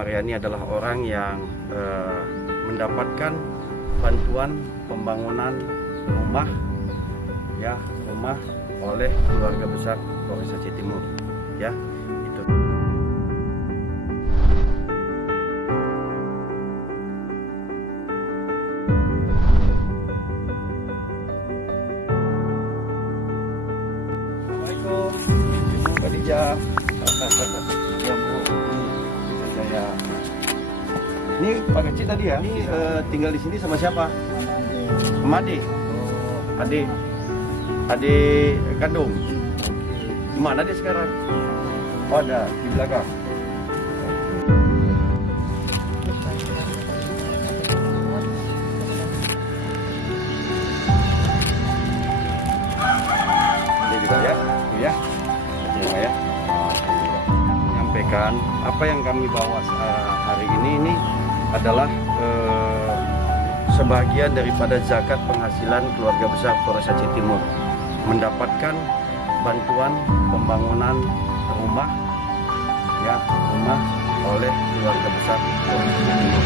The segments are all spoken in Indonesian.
Mariani adalah orang yang mendapatkan bantuan pembangunan rumah oleh keluarga besar Polres Aceh Timur, ya. Itu. Assalamualaikum, Ibu Khadijah. Ya Bu, saya. Ini Pak Kecil tadi ya? Ini tinggal di sini sama siapa? Sama Ade. Adik kandung. Mana dia sekarang? Oh, ada di belakang. Ini juga ya, ya. Ini ya. Menyampaikan apa yang kami bawa hari ini adalah sebagian daripada zakat penghasilan keluarga besar Polres Aceh Timur, mendapatkan bantuan pembangunan rumah oleh keluarga besar Polres Aceh Timur.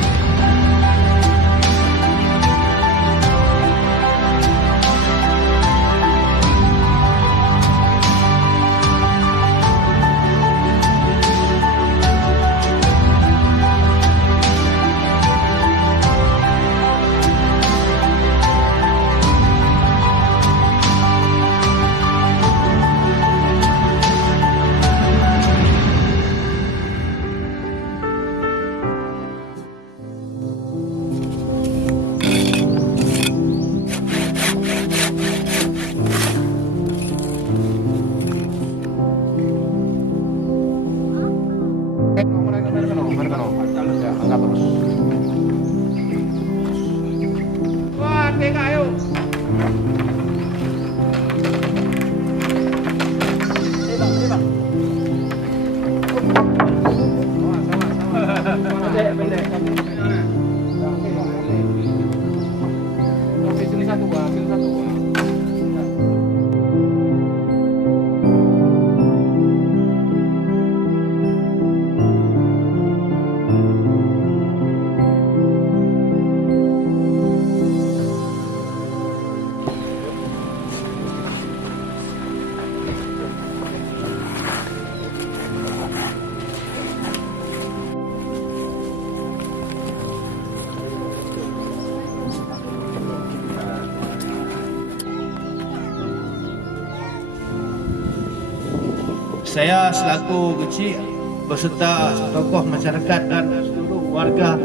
Saya selaku kecil beserta tokoh masyarakat dan seluruh warga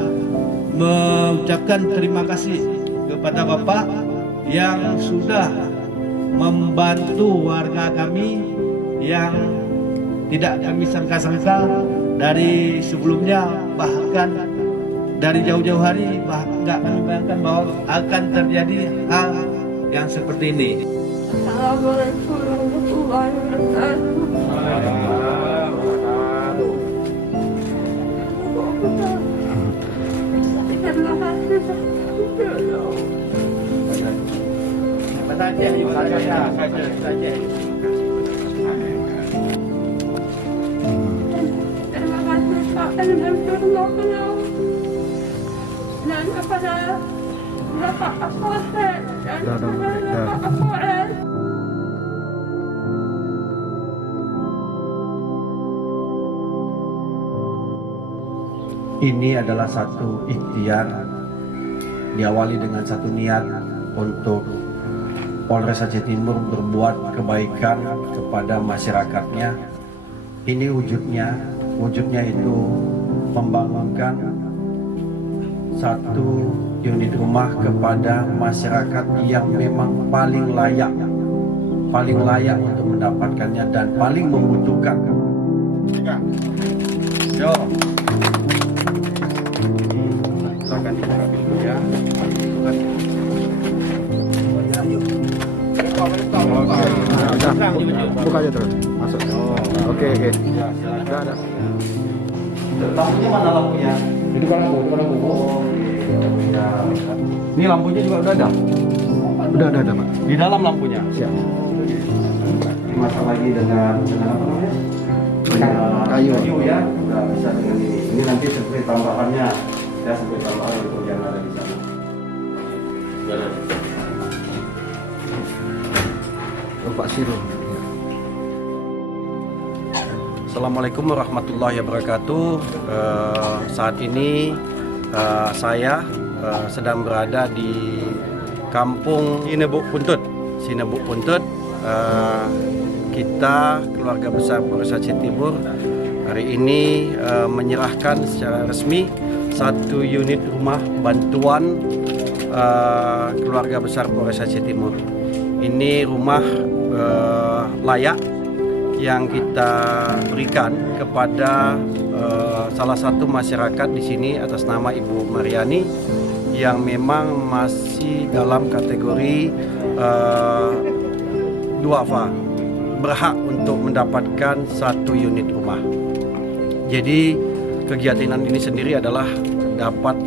mengucapkan terima kasih kepada Bapak yang sudah membantu warga kami yang tidak kami sangka-sangka dari sebelumnya, bahkan dari jauh-jauh hari, bahkan tidak kami bayangkan bahwa akan terjadi hal yang seperti ini. Assalamualaikum warahmatullahi wabarakatuh. Terima kasih Pak dan dan kepada Bapak Akhwat dan kepada Bapak Akhwat. Ini adalah satu ikhtiar diawali dengan satu niat untuk Polres Aceh Timur berbuat kebaikan kepada masyarakatnya. Ini wujudnya itu membangunkan satu unit rumah kepada masyarakat yang memang paling layak untuk mendapatkannya dan paling membutuhkan. Yo. Silakan dibuka dulu ya. Buka aja terus, masuk. Oke. Ya, silakan. Lampunya mana lampunya? Itu kan lampu. Oh, iya. Ini lampunya juga udah ada? Udah ada, Pak. Di dalam lampunya? Siap. Dimasak lagi dengan apa namanya? Kayu. Kayu ya, udah bisa dengan ini. Ini nanti seperti tambahannya, ya seperti tambahan untuk yang ada di sana. Pak Siro. Assalamualaikum warahmatullahi wabarakatuh. Saat ini saya sedang berada di Kampung Sinebuk Puntut. Kita keluarga besar Polres Aceh Timur hari ini menyerahkan secara resmi satu unit rumah bantuan keluarga besar Polres Aceh Timur. Ini rumah layak yang kita berikan kepada salah satu masyarakat di sini atas nama Ibu Mariani yang memang masih dalam kategori duafa, berhak untuk mendapatkan satu unit rumah. Jadi kegiatan ini sendiri adalah dapat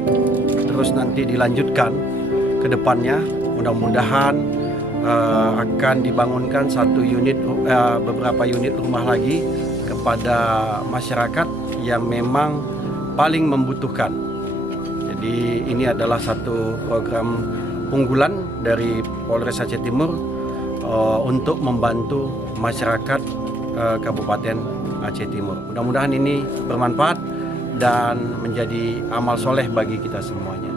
terus nanti dilanjutkan ke depannya. Mudah-mudahan akan dibangunkan beberapa unit rumah lagi kepada masyarakat yang memang paling membutuhkan. Jadi ini adalah satu program unggulan dari Polres Aceh Timur untuk membantu masyarakat Kabupaten Aceh Timur. Mudah-mudahan ini bermanfaat dan menjadi amal soleh bagi kita semuanya.